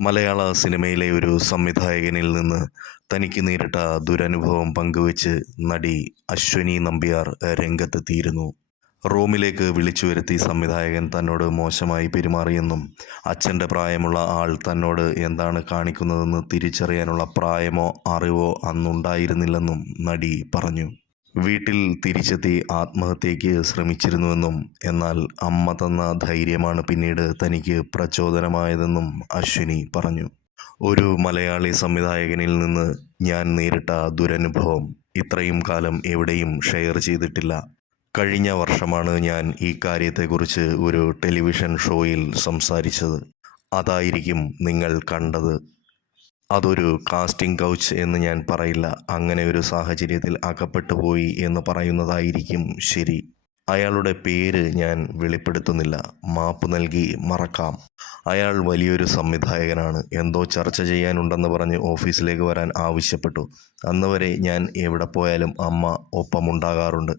മലയാള സിനിമയിലെ ഒരു സംവിധായകനിൽ നിന്ന് തനിക്ക് നേരിട്ട ദുരനുഭവം പങ്കുവച്ച് നടി അശ്വനി നമ്പ്യാർ രംഗത്തെത്തിയിരുന്നു. റോമിലേക്ക് വിളിച്ചു വരുത്തി സംവിധായകൻ തന്നോട് മോശമായി പെരുമാറിയെന്നും അച്ഛന്റെ പ്രായമുള്ള ആൾ തന്നോട് എന്താണ് കാണിക്കുന്നതെന്ന് തിരിച്ചറിയാനുള്ള പ്രായമോ അറിവോ അന്നുണ്ടായിരുന്നില്ലെന്നും നടി പറഞ്ഞു. വീട്ടിൽ തിരിച്ചെത്തി ആത്മഹത്യയ്ക്ക് ശ്രമിച്ചിരുന്നുവെന്നും എന്നാൽ അമ്മ തന്ന ധൈര്യമാണ് പിന്നീട് തനിക്ക് പ്രചോദനമായതെന്നും അശ്വിനി പറഞ്ഞു. ഒരു മലയാളി സംവിധായകനിൽ നിന്ന് ഞാൻ നേരിട്ട ദുരനുഭവം ഇത്രയും കാലം എവിടെയും ഷെയർ ചെയ്തിട്ടില്ല. കഴിഞ്ഞ വർഷമാണ് ഞാൻ ഈ കാര്യത്തെക്കുറിച്ച് ഒരു ടെലിവിഷൻ ഷോയിൽ സംസാരിച്ചത്. അതായിരിക്കും നിങ്ങൾ കണ്ടത്. അതൊരു കാസ്റ്റിംഗ് കൗച്ച് എന്ന് ഞാൻ പറയില്ല. അങ്ങനെ ഒരു സാഹചര്യത്തിൽ അകപ്പെട്ടു പോയി എന്ന് പറയുന്നതായിരിക്കും ശരി. അയാളുടെ പേര് ഞാൻ വെളിപ്പെടുത്തുന്നില്ല. മാപ്പ് നൽകി മറക്കാം. അയാൾ വലിയൊരു സംവിധായകനാണ്. എന്തോ ചർച്ച ചെയ്യാനുണ്ടെന്ന് പറഞ്ഞ് ഓഫീസിലേക്ക് വരാൻ ആവശ്യപ്പെട്ടു. അന്ന് വരെ ഞാൻ എവിടെ പോയാലും അമ്മ ഒപ്പമുണ്ടാകാറുണ്ട്.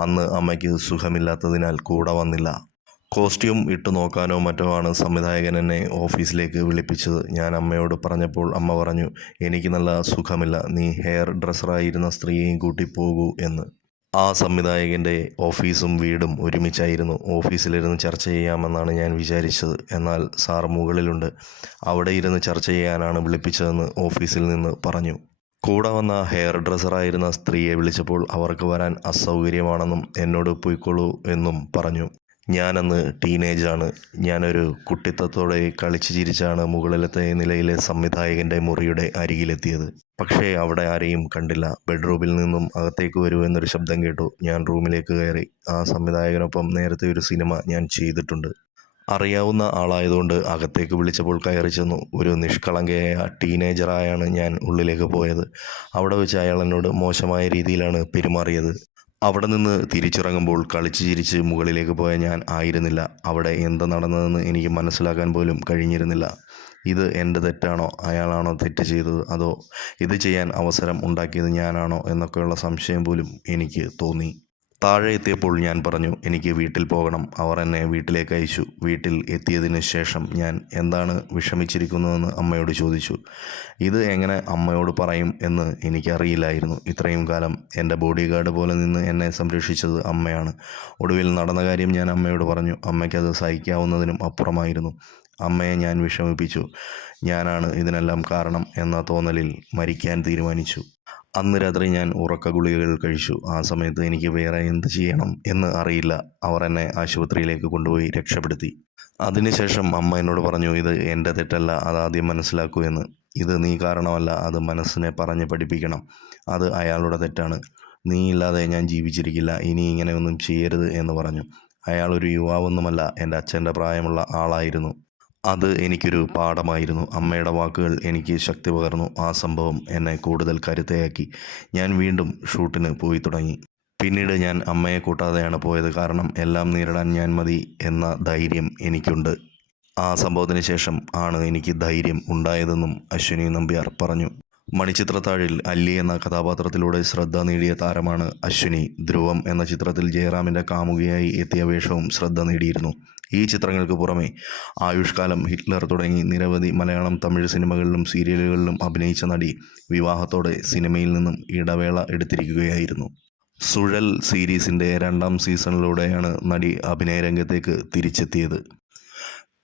അന്ന് അമ്മയ്ക്ക് സുഖമില്ലാത്തതിനാൽ കൂടെ വന്നില്ല. കോസ്റ്റ്യൂം ഇട്ട് നോക്കാനോ മറ്റോ ആണ് സംവിധായകൻ എന്നെ ഓഫീസിലേക്ക് വിളിപ്പിച്ചത്. ഞാൻ അമ്മയോട് പറഞ്ഞപ്പോൾ അമ്മ പറഞ്ഞു എനിക്ക് നല്ല സുഖമില്ല. നീ ഹെയർ ഡ്രസ്സറായിരുന്ന സ്ത്രീയെയും കൂട്ടി പോകൂ എന്ന്. ആ സംവിധായകന്റെ ഓഫീസും വീടും ഒരുമിച്ചായിരുന്നു. ഓഫീസിലിരുന്ന് ചർച്ച ചെയ്യാമെന്നാണ് ഞാൻ വിചാരിച്ചത്. എന്നാൽ സാർ മുകളിലുണ്ട്. അവിടെ ഇരുന്ന് ചർച്ച ചെയ്യാനാണ് വിളിപ്പിച്ചതെന്ന് ഓഫീസിൽ നിന്ന് പറഞ്ഞു. കൂടെ വന്ന ഹെയർ ഡ്രസ്സറായിരുന്ന സ്ത്രീയെ വിളിച്ചപ്പോൾ അവർക്ക് വരാൻ അസൗകര്യമാണെന്നും എന്നോട് പോയിക്കൊള്ളൂ എന്നും പറഞ്ഞു. ഞാനന്ന് ടീനേജാണ് ഞാനൊരു കുട്ടിത്തത്തോടെ കളിച്ചു ചിരിച്ചാണ് മുകളിലത്തെ നിലയിലെ സംവിധായകന്റെ മുറിയുടെ അരികിലെത്തിയത്. പക്ഷേ അവിടെ ആരെയും കണ്ടില്ല. ബെഡ്റൂമിൽ നിന്നും അകത്തേക്ക് വരൂ എന്നൊരു ശബ്ദം കേട്ടു. ഞാൻ റൂമിലേക്ക് കയറി. ആ സംവിധായകനൊപ്പം നേരത്തെ ഒരു സിനിമ ഞാൻ ചെയ്തിട്ടുണ്ട്. അറിയാവുന്ന ആളായതുകൊണ്ട് അകത്തേക്ക് വിളിച്ചപ്പോൾ കയറി ചെന്നു. ഒരു നിഷ്കളങ്കയായ ടീനേജറായാണ് ഞാൻ ഉള്ളിലേക്ക് പോയത്. അവിടെ വെച്ച് അയാൾ എന്നോട് മോശമായ രീതിയിലാണ് പെരുമാറിയത്. അവിടെ നിന്ന് തിരിച്ചിറങ്ങുമ്പോൾ കളിച്ച് ചിരിച്ച് മുകളിലേക്ക് പോയ ഞാൻ ആയിരുന്നില്ല. അവിടെ എന്ത് നടന്നതെന്ന് എനിക്ക് മനസ്സിലാക്കാൻ പോലും കഴിഞ്ഞിരുന്നില്ല. ഇത് എന്റെ തെറ്റാണോ? അയാളാണോ തെറ്റ് ചെയ്തത്? അതോ ഇത് ചെയ്യാൻ അവസരം ഉണ്ടാക്കിയത് ഞാനാണോ? എന്നൊക്കെയുള്ള സംശയം പോലും എനിക്ക് തോന്നി. താഴെ എത്തിയപ്പോൾ ഞാൻ പറഞ്ഞു എനിക്ക് വീട്ടിൽ പോകണം. അവർ എന്നെ വീട്ടിലേക്ക് അയച്ചു. വീട്ടിൽ എത്തിയതിന് ശേഷം ഞാൻ എന്താണ് വിഷമിച്ചിരിക്കുന്നതെന്ന് അമ്മയോട് ചോദിച്ചു. ഇത് എങ്ങനെ അമ്മയോട് പറയും എന്ന് എനിക്കറിയില്ലായിരുന്നു. ഇത്രയും കാലം എന്റെ ബോഡി ഗാർഡ് പോലെ നിന്ന് എന്നെ സംരക്ഷിച്ചത് അമ്മയാണ്. ഒടുവിൽ നടന്ന കാര്യം ഞാൻ അമ്മയോട് പറഞ്ഞു. അമ്മയ്ക്കത് സഹിക്കാവുന്നതിനും അപ്പുറമായിരുന്നു. അമ്മയെ ഞാൻ വിഷമിപ്പിച്ചു. ഞാനാണ് ഇതിനെല്ലാം കാരണം എന്ന തോന്നലിൽ മരിക്കാൻ തീരുമാനിച്ചു. അന്ന് രാത്രി ഞാൻ ഉറക്ക ഗുളികകൾ കഴിച്ചു. ആ സമയത്ത് എനിക്ക് വേറെ എന്ത് ചെയ്യണം എന്ന് അറിയില്ല. അവർ എന്നെ ആശുപത്രിയിലേക്ക് കൊണ്ടുപോയി രക്ഷപ്പെടുത്തി. അതിനുശേഷം അമ്മ എന്നോട് പറഞ്ഞു ഇത് എന്റെ തെറ്റല്ല അതാദ്യം മനസ്സിലാക്കൂ എന്ന്. ഇത് നീ കാരണമല്ല അത് മനസ്സിനെ പറഞ്ഞ് പഠിപ്പിക്കണം. അത് അയാളുടെ തെറ്റാണ്. നീ ഇല്ലാതെ ഞാൻ ജീവിച്ചിരിക്കില്ല. ഇനി ഇങ്ങനെയൊന്നും ചെയ്യരുത് എന്ന് പറഞ്ഞു. അയാൾ ഒരു യുവാവൊന്നുമല്ല എന്റെ അച്ഛന്റെ പ്രായമുള്ള ആളായിരുന്നു. അത് എനിക്കൊരു പാഠമായിരുന്നു. അമ്മയുടെ വാക്കുകൾ എനിക്ക് ശക്തി പകർന്നു. ആ സംഭവം എന്നെ കൂടുതൽ കരുത്തയാക്കി. ഞാൻ വീണ്ടും ഷൂട്ടിന് പോയി തുടങ്ങി. പിന്നീട് ഞാൻ അമ്മയെ കൂട്ടാതെയാണ് പോയത്. കാരണം എല്ലാം നേരിടാൻ ഞാൻ മതി എന്ന ധൈര്യം എനിക്കുണ്ട്. ആ സംഭവത്തിന് ശേഷം ആണ് എനിക്ക് ധൈര്യം ഉണ്ടായതെന്നും അശ്വിനി നമ്പ്യാർ പറഞ്ഞു. മണിച്ചിത്രത്താഴിൽ അല്ലി എന്ന കഥാപാത്രത്തിലൂടെ ശ്രദ്ധ നേടിയ താരമാണ് അശ്വിനി. ധ്രുവം എന്ന ചിത്രത്തിൽ ജയറാമിന്റെ കാമുകിയായി എത്തിയ വേഷവും ശ്രദ്ധ നേടിയിരുന്നു. ഈ ചിത്രങ്ങൾക്ക് പുറമെ ആയുഷ്കാലം ഹിറ്റ്ലർ തുടങ്ങി നിരവധി മലയാളം തമിഴ് സിനിമകളിലും സീരിയലുകളിലും അഭിനയിച്ച നടി വിവാഹത്തോടെ സിനിമയിൽ നിന്നും ഇടവേള എടുത്തിരിക്കുകയായിരുന്നു. സുഴൽ സീരീസിന്റെ രണ്ടാം സീസണിലൂടെയാണ് നടി അഭിനയരംഗത്തേക്ക് തിരിച്ചെത്തിയത്.